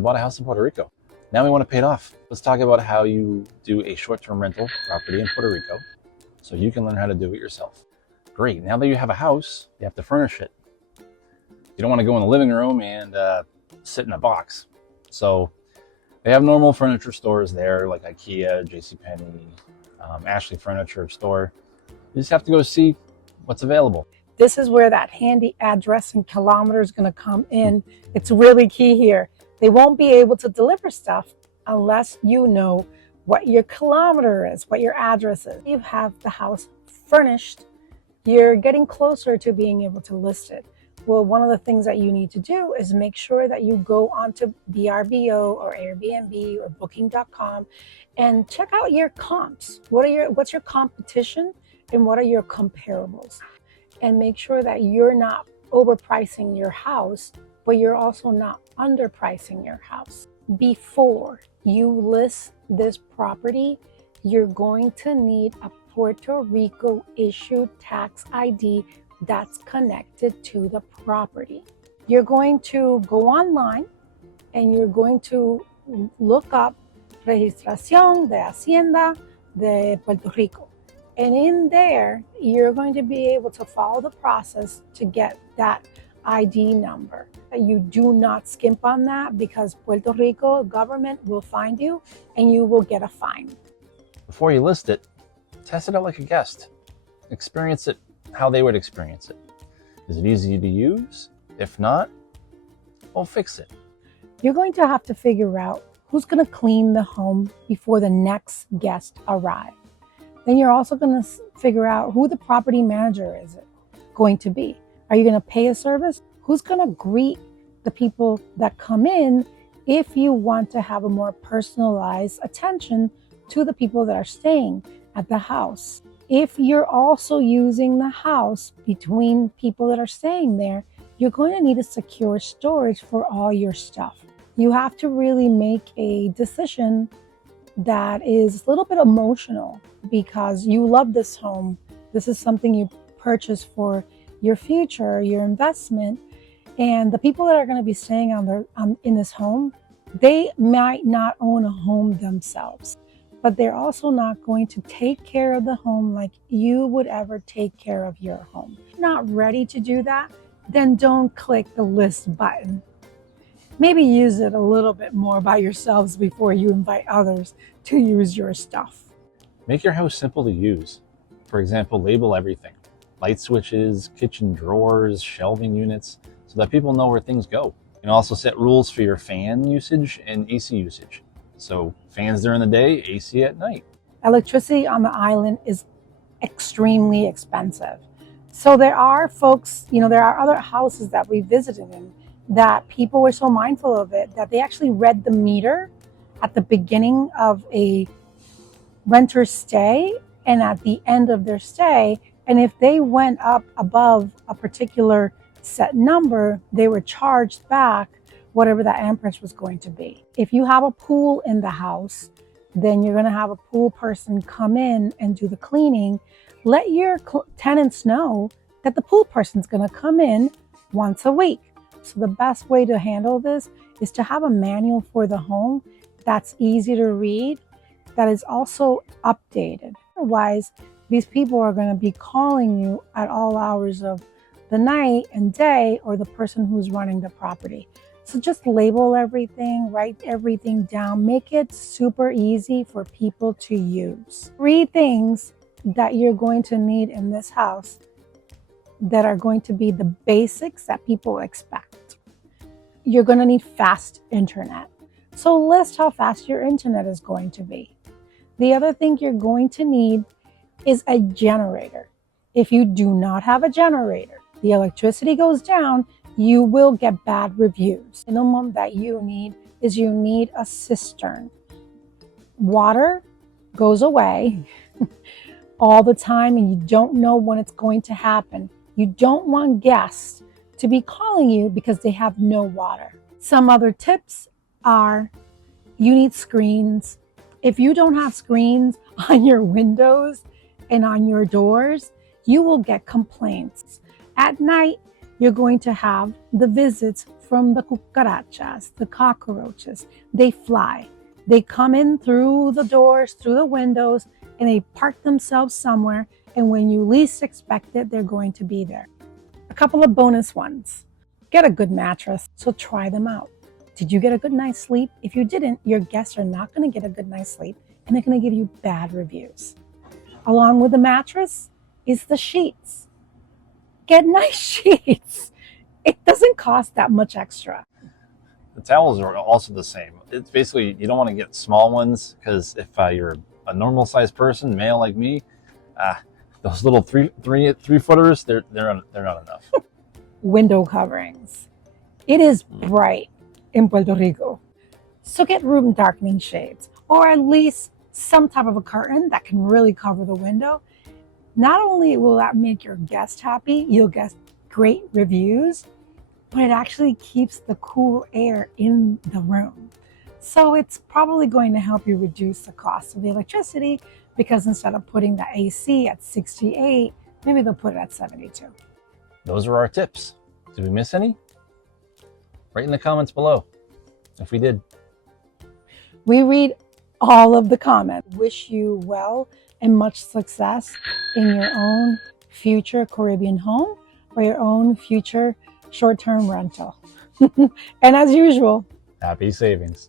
We bought a house in Puerto Rico. Now we want to pay it off. Let's talk about how you do a short-term rental property in Puerto Rico so you can learn how to do it yourself. Great, now that you have a house, you have to furnish it. You don't want to go in the living room and sit in a box. So they have normal furniture stores there like IKEA, JCPenney, Ashley Furniture Store. You just have to go see what's available. This is where that handy address and kilometer is going to come in. It's really key here. They won't be able to deliver stuff unless you know what your kilometer is, what your address is. You have the house furnished, you're getting closer to being able to list it. Well, one of the things that you need to do is make sure that you go onto Vrbo or Airbnb or booking.com and check out your comps. What's your competition and what are your comparables? And make sure that you're not overpricing your house, but you're also not underpricing your house. Before you list this property, you're going to need a Puerto Rico issued tax ID that's connected to the property. You're going to go online and you're going to look up Registración de Hacienda de Puerto Rico. And in there, you're going to be able to follow the process to get that ID number. You do not skimp on that because Puerto Rico government will find you and you will get a fine. Before you list it, test it out like a guest. Experience it how they would experience it. Is it easy to use? If not, we'll fix it. You're going to have to figure out who's going to clean the home before the next guest arrives. Then you're also going to figure out who the property manager is going to be. Are you going to pay a service? Who's going to greet the people that come in if you want to have a more personalized attention to the people that are staying at the house? If you're also using the house between people that are staying there, you're going to need a secure storage for all your stuff. You have to really make a decision that is a little bit emotional because you love this home. This is something you purchased for your future, your investment. And the people that are going to be staying in this home, they might not own a home themselves, but they're also not going to take care of the home like you would ever take care of your home. If you're not ready to do that, then don't click the list button. Maybe use it a little bit more by yourselves before you invite others to use your stuff. Make your house simple to use. For example, label everything. Light switches, kitchen drawers, shelving units, so that people know where things go. And also set rules for your fan usage and AC usage. So fans during the day, AC at night. Electricity on the island is extremely expensive. So there are folks, there are other houses that we visited in that people were so mindful of it that they actually read the meter at the beginning of a renter's stay and at the end of their stay. And if they went up above a particular set number, they were charged back whatever that amperage was going to be. If you have a pool in the house, then you're going to have a pool person come in and do the cleaning. Let your tenants know that the pool person's going to come in once a week. So the best way to handle this is to have a manual for the home that's easy to read, that is also updated. Otherwise, these people are going to be calling you at all hours of the night and day, or the person who's running the property. So just label everything, write everything down, make it super easy for people to use. 3 things that you're going to need in this house that are going to be the basics that people expect. You're going to need fast internet. So list how fast your internet is going to be. The other thing you're going to need is a generator. If you do not have a generator, the electricity goes down, you will get bad reviews. The minimum that you need is you need a cistern. Water goes away all the time and you don't know when it's going to happen. You don't want guests to be calling you because they have no water. Some other tips are you need screens. If you don't have screens on your windows and on your doors, you will get complaints. At night, you're going to have the visits from the cucarachas, the cockroaches. They fly. They come in through the doors, through the windows, and they park themselves somewhere. And when you least expect it, they're going to be there. A couple of bonus ones. Get a good mattress, so try them out. Did you get a good night's sleep? If you didn't, your guests are not going to get a good night's sleep, and they're going to give you bad reviews. Along with the mattress is the sheets. Get nice sheets. It doesn't cost that much extra. The towels are also the same. It's basically, you don't want to get small ones because if you're a normal sized person, male like me, those little three footers, they're not enough. Window coverings. It is bright in Puerto Rico. So get room darkening shades, or at least some type of a curtain that can really cover the window. Not only will that make your guest happy, you'll get great reviews, but it actually keeps the cool air in the room. So it's probably going to help you reduce the cost of the electricity, because instead of putting the AC at 68, maybe they'll put it at 72. Those are our tips. Did we miss any? Write in the comments below if we did. We read all of the comments. Wish you well and much success in your own future Caribbean home or your own future short-term rental. And as usual, Happy savings.